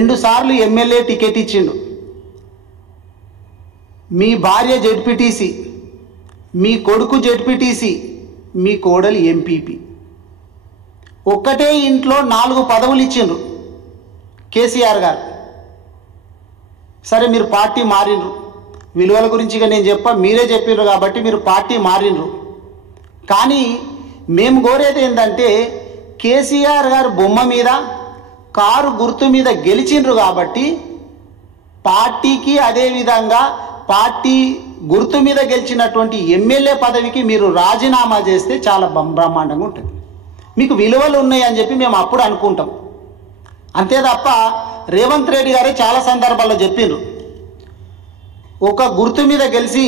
2 సార్లు MLA ticket ఇచ్చిండు. మీ భార్య జెడ్పీటీసీ, మీ కొడుకు జెడ్పీటీసీ, మీ కోడలు ఎంపీపీ. ఒక్కటే ఇంట్లో 4 పదవులు ఇచ్చిండ్రు కేసీఆర్ గారు. సరే మీరు పార్టీ మారినరు, విలువల గురించి నేను మీరే చెప్పిర్రు కాబట్టి మీరు పార్టీ మారినరు. కానీ మేము కోరేది ఏంటంటే కేసీఆర్ గారు బొమ్మ మీద కారు గుర్తు మీద గెలిచిండ్రు కాబట్టి పార్టీకి అదేవిధంగా పార్టీ గుర్తు మీద గెలిచినటువంటి ఎమ్మెల్యే పదవికి మీరు రాజీనామా చేస్తే చాలా బ్రహ్మాండంగా ఉంటుంది. మీకు విలువలు ఉన్నాయని చెప్పి మేము అప్పుడు అనుకుంటాం. అంతే తప్ప రేవంత్ రెడ్డి గారే చాలా సందర్భాల్లో చెప్పిండ్రు, ఒక గుర్తు మీద గెలిచి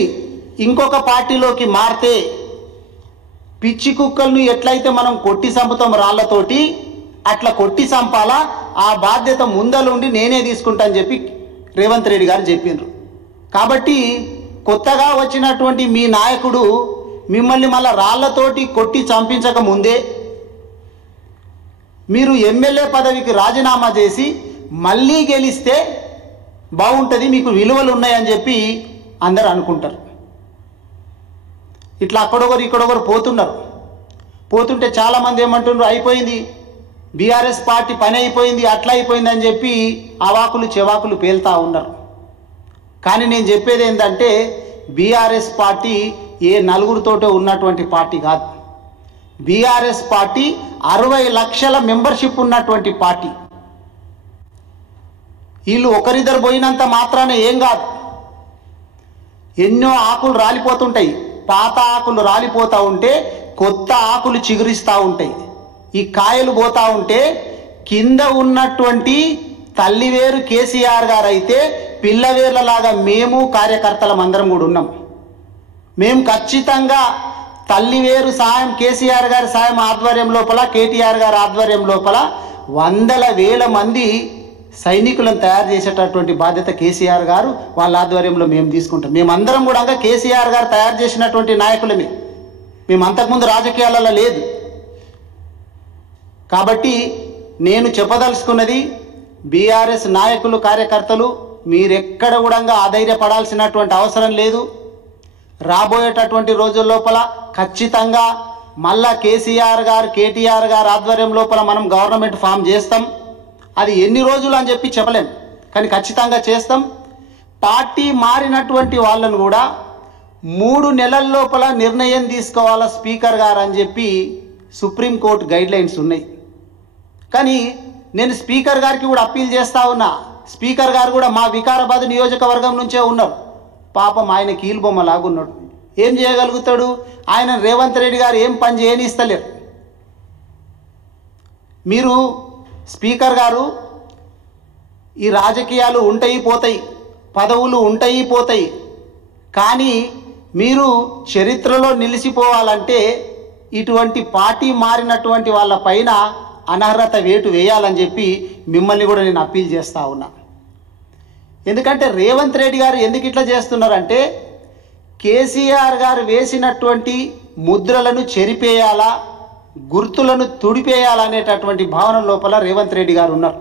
ఇంకొక పార్టీలోకి మారితే పిచ్చి కుక్కలను ఎట్లయితే మనం కొట్టి చంపుతాం రాళ్లతోటి అట్లా కొట్టి చంపాలా, ఆ బాధ్యత ముందలుండి నేనే తీసుకుంటానని చెప్పి రేవంత్ రెడ్డి గారు చెప్పిండ్రు. కాబట్టి కొత్తగా వచ్చినటువంటి మీ నాయకుడు మిమ్మల్ని మళ్ళీ రాళ్లతోటి కొట్టి చంపించక ముందే మీరు ఎమ్మెల్యే పదవికి రాజీనామా చేసి మళ్ళీ గెలిస్తే బాగుంటుంది, మీకు విలువలు ఉన్నాయని చెప్పి అందరు అనుకుంటారు. ఇట్లా అక్కడొకరు ఇక్కడొకరు పోతుంటే చాలామంది ఏమంటున్నారు, అయిపోయింది బీఆర్ఎస్ పార్టీ పని అయిపోయింది, అట్లా అయిపోయింది అని చెప్పి అవాకులు చెవాకులు పేలుతూ ఉన్నారు. కానీ నేను చెప్పేది ఏంటంటే బీఆర్ఎస్ పార్టీ ఏ నలుగురితోటో ఉన్నటువంటి పార్టీ కాదు. బీఆర్ఎస్ పార్టీ 60 లక్షల మెంబర్షిప్ ఉన్నటువంటి పార్టీ. వీళ్ళు ఒకరిద్దరు పోయినంత మాత్రాన ఏం కాదు, ఎన్నో ఆకులు రాలిపోతుంటాయి. పాత ఆకులు రాలిపోతూ ఉంటే కొత్త ఆకులు చిగురిస్తూ ఉంటాయి. ఈ కాయలు పోతూ ఉంటే కింద ఉన్నటువంటి తల్లివేరు కేసీఆర్ గారు అయితే పిల్లవేర్లలాగా మేము కార్యకర్తలం అందరం కూడా ఉన్నాం. మేము ఖచ్చితంగా తల్లివేరు సాయం కేసీఆర్ గారి సాయం ఆధ్వర్యం లోపల, కేటీఆర్ గారి ఆధ్వర్యం లోపల 100,000 మంది సైనికులను తయారు చేసేటటువంటి బాధ్యత కేసీఆర్ గారు వాళ్ళ ఆధ్వర్యంలో మేము తీసుకుంటాం. మేమందరం కూడా కేసీఆర్ గారు తయారు చేసినటువంటి నాయకులమే. మేము అంతకుముందు రాజకీయాలలో లేదు. కాబట్టి నేను చెప్పదలుచుకున్నది, బీఆర్ఎస్ నాయకులు కార్యకర్తలు మీరెక్కడ కూడా ఆధైర్యపడాల్సినటువంటి అవసరం లేదు. రాబోయేటటువంటి రోజుల లోపల ఖచ్చితంగా మళ్ళా కేసీఆర్ గారు కేటీఆర్ గారు ఆధ్వర్యం లోపల మనం గవర్నమెంట్ ఫామ్ చేస్తాం. అది ఎన్ని రోజులు అని చెప్పి చెప్పలేం, కానీ ఖచ్చితంగా చేస్తాం. పార్టీ మారినటువంటి వాళ్ళను కూడా 3 నెలల లోపల నిర్ణయం తీసుకోవాలా స్పీకర్ గారు అని చెప్పి సుప్రీంకోర్టు గైడ్లైన్స్ ఉన్నాయి. కానీ నేను స్పీకర్ గారికి కూడా అప్పీల్ చేస్తూ ఉన్నా. స్పీకర్ గారు కూడా మా వికారాబాద్ నియోజకవర్గం నుంచే ఉన్నారు. పాపం ఆయన కీలుబొమ్మలాగా ఉన్నాడు. ఏం చేయగలుగుతాడు ఆయన? రేవంత్ రెడ్డి గారు ఏం పని చేయనిస్తలేరు. మీరు స్పీకర్ గారు, ఈ రాజకీయాలు ఉంటాయి పోతాయి, పదవులు ఉంటాయి పోతాయి, కానీ మీరు చరిత్రలో నిలిచిపోవాలంటే ఇటువంటి పార్టీ మారినటువంటి వాళ్ళ పైన అనర్హత వేటు వేయాలని చెప్పి మిమ్మల్ని కూడా నేను అప్పీల్ చేస్తూ ఉన్నా. ఎందుకంటే రేవంత్ రెడ్డి గారు ఎందుకు ఇట్లా చేస్తున్నారంటే కేసీఆర్ గారు వేసినటువంటి ముద్రలను చెరిపేయాలా, గుర్తులను తుడిపేయాలనేటటువంటి భావన లోపల రేవంత్ రెడ్డి గారు ఉన్నారు.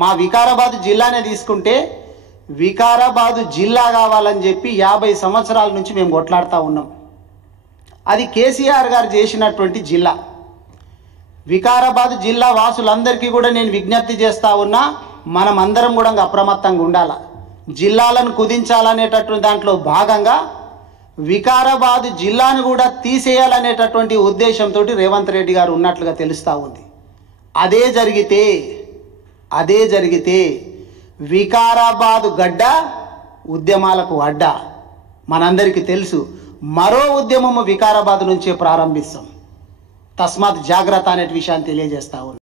మా వికారాబాద్ జిల్లానే తీసుకుంటే వికారాబాదు జిల్లా కావాలని చెప్పి 50 సంవత్సరాల నుంచి మేము కొట్లాడుతూ ఉన్నాం. అది కేసీఆర్ గారు చేసినటువంటి జిల్లా. వికారాబాద్ జిల్లా వాసులందరికీ కూడా నేను విజ్ఞప్తి చేస్తూ ఉన్నా, మనం అందరం కూడా అప్రమత్తంగా ఉండాలి. జిల్లాలను కుదించాలనేటటువంటి దాంట్లో భాగంగా వికారాబాద్ జిల్లాను కూడా తీసేయాలనేటటువంటి ఉద్దేశంతో రేవంత్ రెడ్డి గారు ఉన్నట్లుగా తెలుస్తూ ఉంది. అదే జరిగితే వికారాబాదు గడ్డ ఉద్యమాలకు అడ్డ. మనందరికీ తెలుసు, మరో ఉద్యమము వికారాబాద్ నుంచే ప్రారంభిస్తాం. తస్మాత్ జాగ్రత్త అనే విషయాన్ని తెలియజేస్తా ఉన్నాం.